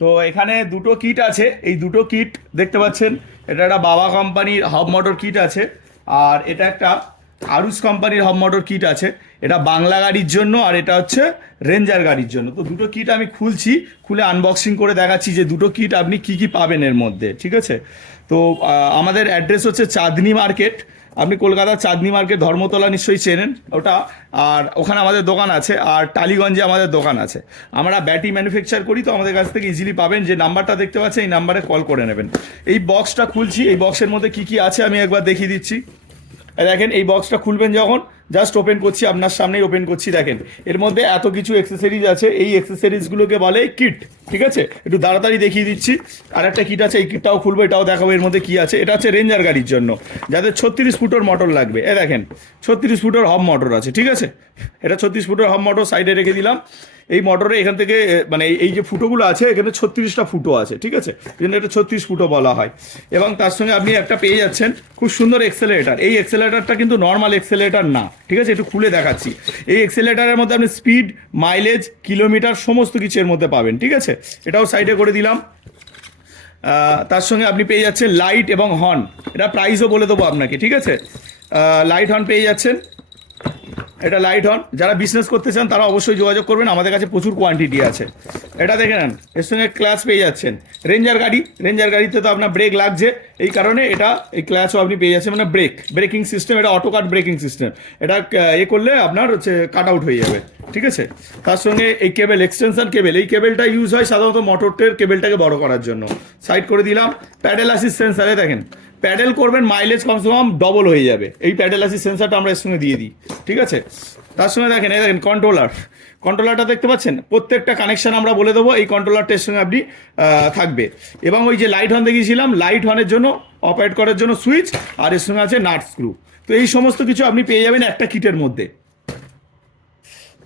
তো এখানে দুটো কিট আছে, এই দুটো কিট দেখতে পাচ্ছেন। এটা একটা বাবা কোম্পানির হাব মোটর কিট আছে, আর এটা একটা আরুস কোম্পানির হাব মোটর কিট আছে। এটা বাংলা গাড়ির জন্য, আর এটা হচ্ছে রেঞ্জার গাড়ির জন্য। তো দুটো কিট আমি খুলছি, খুলে আনবক্সিং করে দেখাচ্ছি যে দুটো কিট আপনি কি কি পাবেন এর মধ্যে, ঠিক আছে। তো আমাদের অ্যাড্রেস হচ্ছে চাঁদনি মার্কেট। আপনি কলকাতার চাঁদনি মার্কেট ধর্মতলা নিশ্চয়ই চেনেন ওটা, আর ওখানে আমাদের দোকান আছে, আর টালিগঞ্জে আমাদের দোকান আছে। আমরা ব্যাটারি ম্যানুফ্যাকচার করি, তো আমাদের কাছ থেকে ইজিলি পাবেন। যে নাম্বারটা দেখতে পাচ্ছেন এই নাম্বারে কল করে নেবেন। এই বক্সটা খুলছি, এই বক্সের মধ্যে কি কি আছে আমি একবার দেখিয়ে দিচ্ছি। দেখেন এই বক্সটা খুলবেন যখন, জাস্ট ওপেন করছি, আপনার সামনেই ওপেন করছি। দেখেন এর মধ্যে এত কিছু অ্যাক্সেসরিজ আছে, এই অ্যাক্সেসরিজগুলোকে বলে কিট, ঠিক আছে। একটু তাড়াতাড়ি দেখিয়ে দিচ্ছি। আর একটা কিট আছে, এই কিটটাও খুলবো, এটাও দেখাবো এর মধ্যে কি আছে। এটা হচ্ছে রেঞ্জার গাড়ির জন্য, যাদের 36 ফুটের মোটর লাগবে। দেখেন 36 ফুটের হব মোটর আছে, ঠিক আছে। এটা 36 ফুটের হব মোটর সাইডে রেখে দিলাম। এই মোটরে এখান থেকে মানে এই যে ফুটোগুলো আছে, এখানে 36টা ফুটো আছে, ঠিক আছে। এই জন্য এটা 36 ফুটো বলা হয়। এবং তার সঙ্গে আপনি একটা পেয়ে যাচ্ছেন খুব সুন্দর এক্সেলারেটার। এই এক্সেলারেটারটা কিন্তু নর্মাল এক্সেলারেটার না, ঠিক আছে। একটু খুলে দেখাচ্ছি। এই এক্সেলারেটারের মধ্যে আপনি স্পিড, মাইলেজ, কিলোমিটার সমস্ত কিছু এর মধ্যে পাবেন, ঠিক আছে। এটাও সাইডে করে দিলাম। তার সঙ্গে আপনি পেয়ে যাচ্ছেন লাইট এবং হর্ন। এটা প্রাইসও বলে দেবো আপনাকে, ঠিক আছে। লাইট হর্ন পেয়ে যাচ্ছেন। এটা লাইট হর্ন, যারা বিজনেস করতে চান তারা অবশ্যই যোগাযোগ করবেন, আমাদের কাছে প্রচুর কোয়ান্টিটি আছে। এটা দেখে নেন, এর সঙ্গে ক্লাচ পেয়ে যাচ্ছেন। রেঞ্জার গাড়ি, রেঞ্জার গাড়িতে তো আপনার ব্রেক লাগছে, এই কারণে এটা এই ক্লাচও আপনি পেয়ে যাচ্ছেন। মানে ব্রেকিং সিস্টেম, এটা অটো কাট ব্রেকিং সিস্টেম। এটা করলে আপনার হচ্ছে কাট আউট হয়ে যাবে, ঠিক আছে। তার সঙ্গে এই কেবল, এক্সটেনশন কেবল, এই কেবলটা ইউজ হয় সাধারণত মোটরটের কেবলটাকে বড় করার জন্য। সাইড করে দিলাম। প্যাডেল অ্যাসিস্ট সেন্সারে দেখেন, প্যাডেল করবেন মাইলেজ কমসে কম ডবল হয়ে যাবে। এই প্যাডেল অ্যাসিস্ট সেন্সারটা আমরা এর সঙ্গে দিয়ে দিই, ঠিক আছে। তার সঙ্গে দেখেন, এই দেখেন কন্ট্রোলার, কন্ট্রোলারটা দেখতে পাচ্ছেন। প্রত্যেকটা কানেকশন আমরা বলে দেবো, এই কন্ট্রোলারটার সঙ্গে আপনি থাকবে। এবং ওই যে লাইট হর্ন দেখিয়েছিলাম, লাইট হর্নের জন্য অপারেট করার জন্য সুইচ, আর এর সঙ্গে আছে নাট স্ক্রু। তো এই সমস্ত কিছু আপনি পেয়ে যাবেন একটা কিটের মধ্যে।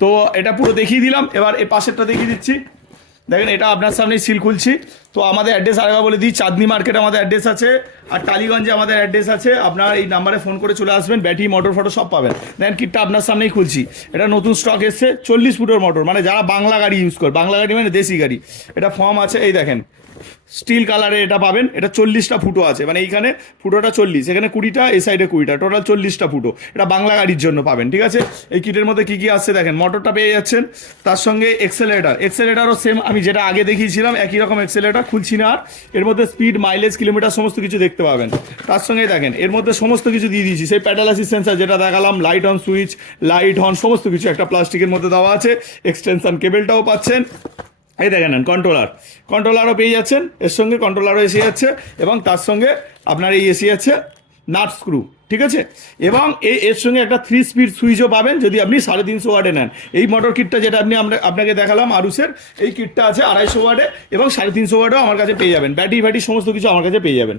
তো এটা পুরো দেখিয়ে দিলাম, এবার এই পাশেরটা দেখিয়ে দিচ্ছি। দেখেন এটা আপনার সামনে সিল খুলছি। তো আমাদের অ্যাড্রেস আরেকবার বলে দিই, চাঁদনি মার্কেট আমাদের অ্যাড্রেস আছে, আর টালিগঞ্জে আমাদের অ্যাড্রেস আছে। আপনার এই নাম্বারে ফোন করে চলে আসবেন, ব্যাটারি মোটর ফটো সব পাবেন। দেখেন কিটটা আপনার সামনেই খুলছি। এটা নতুন স্টক এসছে, 40 ফুটের মোটর, মানে যারা বাংলা গাড়ি ইউজ করে, বাংলা গাড়ি মানে দেশি গাড়ি। এটা ফর্ম আছে, এই দেখেন স্টিল কালারে এটা পাবেন। এটা 40টা ফুটো আছে, মানে এইখানে ফুটোটা 40, এখানে 20টা, এই সাইডে 20টা, টোটাল 40টা ফুটো। এটা বাংলা গাড়ির জন্য পাবেন, ঠিক আছে। এই কিটের মধ্যে কি কি আসছে দেখেন, মোটরটা পেয়ে যাচ্ছেন। তার সঙ্গে এক্সেলারেটার, এক্সেলারেটারও সেম আমি যেটা আগে দেখিয়েছিলাম একই রকম এক্সেলারেটার, খুলছি না আর। এর মধ্যে স্পিড, মাইলেজ, কিলোমিটার সমস্ত কিছু দেখতে পাবেন। তার সঙ্গে দেখেন এর মধ্যে সমস্ত কিছু দিয়ে দিয়েছি। সেই প্যাডেল অ্যাসিস্ট সেন্সার যেটা দেখালাম, light on switch, light horn সমস্ত কিছু একটা প্লাস্টিকের মধ্যে দেওয়া আছে। এক্সটেনশন কেবলটাও পাচ্ছেন। এই দেখেন কন্ট্রোলার, কন্ট্রোলারও পেয়ে যাচ্ছেন, এর সঙ্গে কন্ট্রোলারও এসে যাচ্ছে। এবং তার সঙ্গে আপনার এই এসে যাচ্ছে নাট স্ক্রু, ঠিক আছে। এবং এর সঙ্গে একটা 3 স্পিড সুইচও পাবেন যদি আপনি 350 ওয়াটে নেন। এই মোটর কিটটা যেটা আপনাকে দেখালাম আরুসের, এই কিটটা আছে 250 ওয়াটে, এবং 350 ওয়াটেও আমার কাছে পেয়ে যাবেন। ব্যাটারি সমস্ত কিছু আমার কাছে পেয়ে যাবেন।